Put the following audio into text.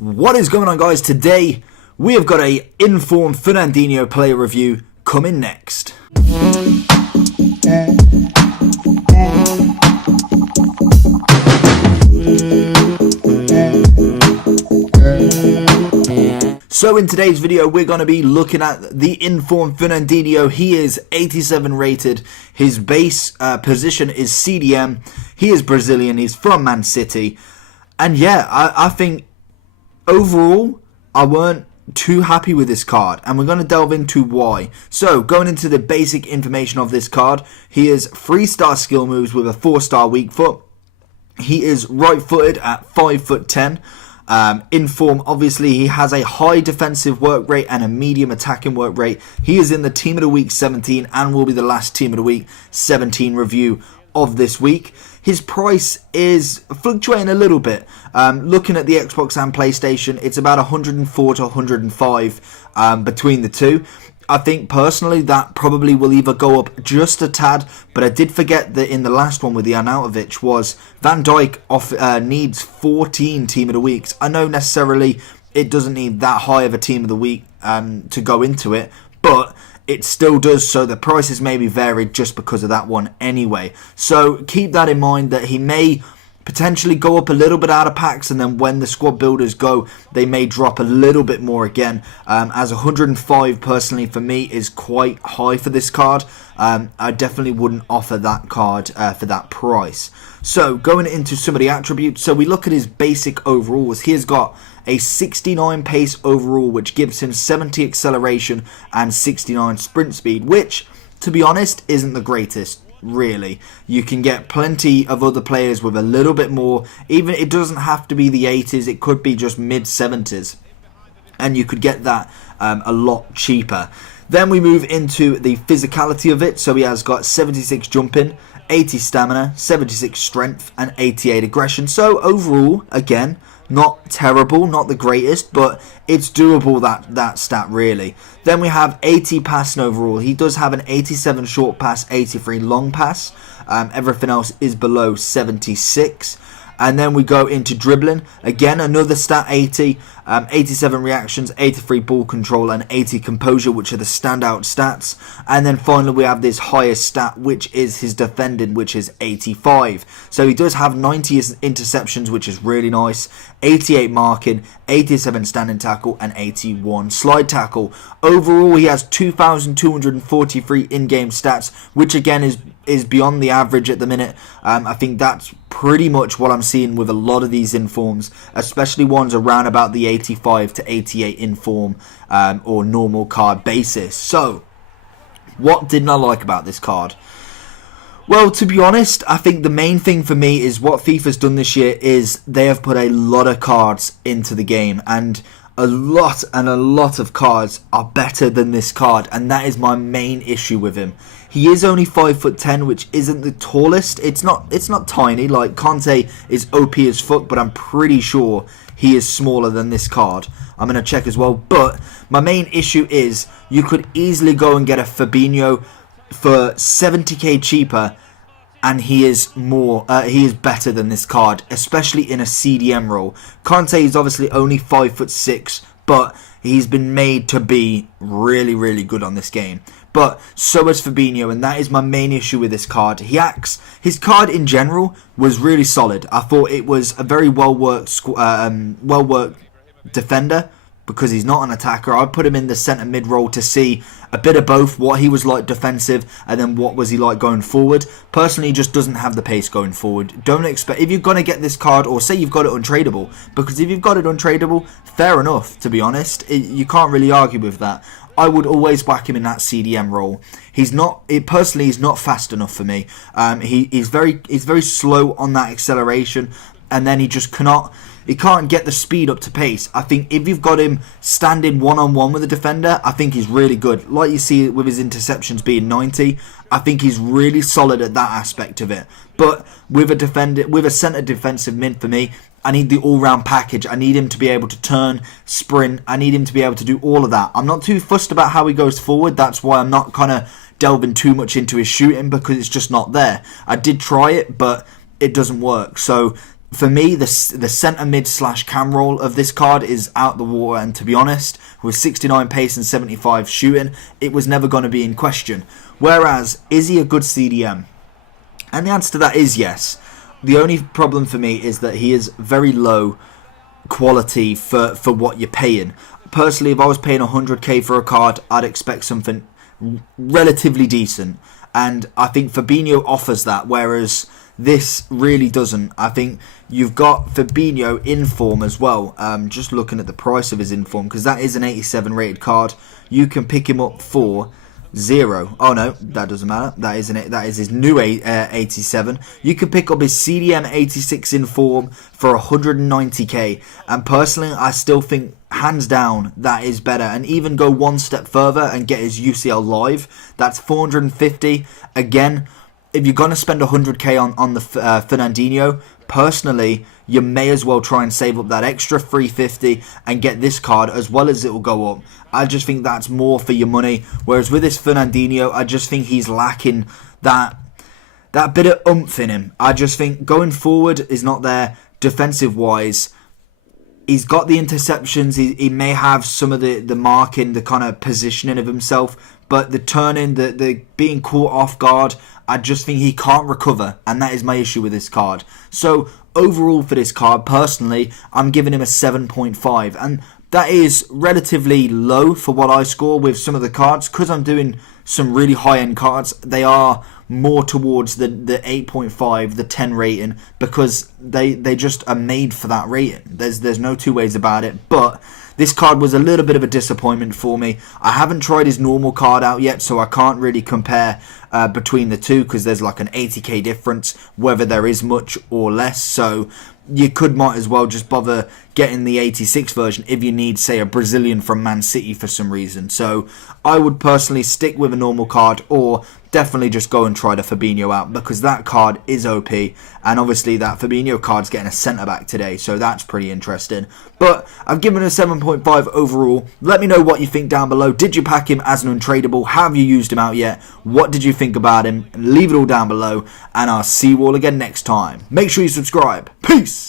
What is going on, guys? Today we have got a informed Fernandinho player review coming next. So in today's video we're going to be looking at the informed Fernandinho. He is 87 rated, his base position is CDM, he is Brazilian, he's from Man City, and yeah, I think overall I weren't too happy with this card, and we're going to delve into why. So going into the basic information of this card, he is 3-star skill moves with a 4-star weak foot. He is right footed at 5'10". In form, obviously, he has a high defensive work rate and a medium attacking work rate. He is in the Team of the Week 17 and will be the last Team of the Week 17 review of this week. His price is fluctuating a little bit. Looking at the Xbox and PlayStation, it's about 104 to 105 between the two. I think personally that probably will either go up just a tad, but I did forget that in the last one with the Arnautovic was Van Dijk needs 14 Team of the Weeks. I know necessarily it doesn't need that high of a Team of the Week to go into it, but it still does, so the prices may be varied just because of that one anyway. So keep that in mind, that he may potentially go up a little bit out of packs, and then when the squad builders go, they may drop a little bit more again, as 105 personally for me is quite high for this card. I definitely wouldn't offer that card for that price. So going into some of the attributes, so we look at his basic overalls. He has got a 69 pace overall, which gives him 70 acceleration and 69 sprint speed, which, to be honest, isn't the greatest. Really, you can get plenty of other players with a little bit more. Even it doesn't have to be the 80s, it could be just mid 70s, and you could get that a lot cheaper. Then we move into the physicality of it. So he has got 76 jumping, 80 stamina, 76 strength, and 88 aggression. So overall, again, not terrible, not the greatest, but it's doable, that stat really. Then we have 80 passing overall. He does have an 87 short pass, 83 long pass. Everything else is below 76. And then we go into dribbling. Again, another stat 80, 87 reactions, 83 ball control, and 80 composure, which are the standout stats. And then finally we have this highest stat, which is his defending, which is 85. So he does have 90 interceptions, which is really nice, 88 marking, 87 standing tackle, and 81 slide tackle. Overall, he has 2,243 in-game stats, which again is beyond the average at the minute. I think that's pretty much what I'm seeing with a lot of these informs, especially ones around about the 85 to 88 inform or normal card basis. So what didn't I like about this card? Well, to be honest, I think the main thing for me is what FIFA's done this year is they have put a lot of cards into the game, and a lot of cards are better than this card, and that is my main issue with him. He is only 5'10", which isn't the tallest. It's not tiny. Like Conte is OP as fuck, but I'm pretty sure he is smaller than this card. I'm going to check as well. But my main issue is you could easily go and get a Fabinho for 70k cheaper, and he is better than this card, especially in a CDM role. Conte is obviously only 5'6", but he's been made to be really, really good on this game. But so is Fabinho, and that is my main issue with this card. His card in general was really solid. I thought it was a very well-worked defender, because he's not an attacker. I put him in the centre mid role to see a bit of both, what he was like defensive and then what was he like going forward. Personally, he just doesn't have the pace going forward. Don't expect, if you're going to get this card, or say you've got it untradeable, because if you've got it untradeable, fair enough, to be honest. You can't really argue with that. I would always whack him in that CDM role. He's not fast enough for me. He's very slow on that acceleration, and then he just can't get the speed up to pace. I think if you've got him standing one-on-one with a defender, I think he's really good. Like you see with his interceptions being 90, I think he's really solid at that aspect of it. But with a centre defensive mid for me, I need the all-round package. I need him to be able to turn, sprint. I need him to be able to do all of that. I'm not too fussed about how he goes forward. That's why I'm not kind of delving too much into his shooting, because it's just not there. I did try it, but it doesn't work. So For me, the centre mid / cam roll of this card is out the water, and to be honest, with 69 pace and 75 shooting, it was never going to be in question. Whereas, is he a good CDM? And the answer to that is yes. The only problem for me is that he is very low quality for what you're paying. Personally, if I was paying 100k for a card, I'd expect something relatively decent. And I think Fabinho offers that, whereas this really doesn't. I think you've got Fabinho in form as well. Just looking at the price of his in form, because that is an 87 rated card. You can pick him up for 0. Oh no, that doesn't matter. That is his new 87. You can pick up his CDM 86 in form for 190k. And personally, I still think hands down that is better. And even go one step further and get his UCL live. That's 450. Again, if you're going to spend 100k on the Fernandinho, personally, you may as well try and save up that extra 350 and get this card as well as it will go up. I just think that's more for your money. Whereas with this Fernandinho, I just think he's lacking that bit of oomph in him. I just think going forward is not there. Defensive wise, he's got the interceptions. He may have some of the marking, the kind of positioning of himself. But the turning, the being caught off guard, I just think he can't recover. And that is my issue with this card. So overall for this card, personally, I'm giving him a 7.5. And that is relatively low for what I score with some of the cards. Because I'm doing some really high-end cards, they are more towards the 8.5, the 10 rating. Because they just are made for that rating. There's no two ways about it. But this card was a little bit of a disappointment for me. I haven't tried his normal card out yet, so I can't really compare between the two, because there's like an 80k difference, whether there is much or less. So you might as well just bother getting the 86 version if you need, say, a Brazilian from Man City for some reason. So I would personally stick with a normal card, or definitely just go and try the Fabinho out, because that card is OP. And obviously that Fabinho card's getting a centre-back today, so that's pretty interesting. But I've given it a 7.5 overall. Let me know what you think down below. Did you pack him as an untradeable? Have you used him out yet? What did you think about him? Leave it all down below, and I'll see you all again next time. Make sure you subscribe. Peace!